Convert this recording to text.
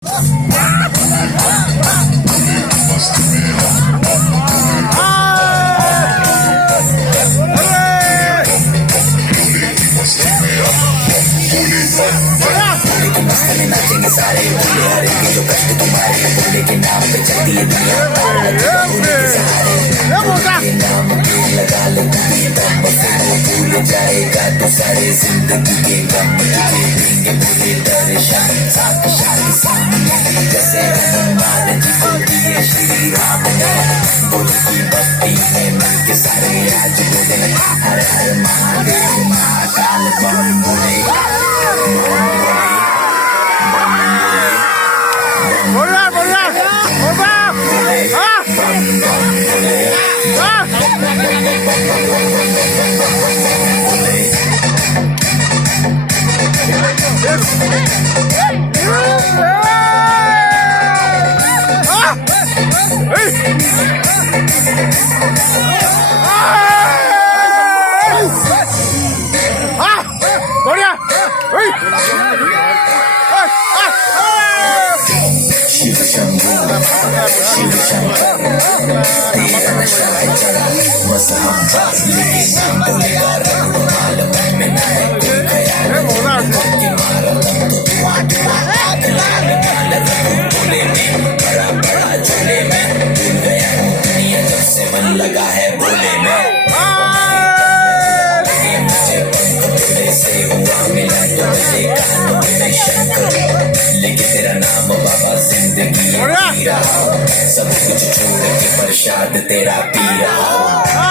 सारे बोले हरे के जो कष्ट तुम्हारे बोले के नाम पे चलती है दुनिया के नाम पे लगा लो दम पे वो भूल जाएगा तो सारे जिंदगी के गम देंगे बोले दर्शन साथ शादी सामने जैसे हनुमान जी को दिए श्री राम ने बोले की भक्ति में मन के सारे आज बोले हर हर महादेव महाकाल बम बोले शिव शंभू शिव शंकर तेरा नशा है चढ़ा बस हम बात लेकिन हम बोलेगा रंग मालूम में ना है कोई ख्याल कि मारा दम तो दुआ दुआ आग लाल माल रंग बोले में बड़ा बड़ा झोले में भूल गया हूँ दुनिया जब से मन लगा है भोले में से हुआ मिला तो मुझे कानों में शंकर लेके तेरा नाम बाबा जिंदगी जी रहा सब कुछ छोड़ के प्रसाद तेरा पी रहा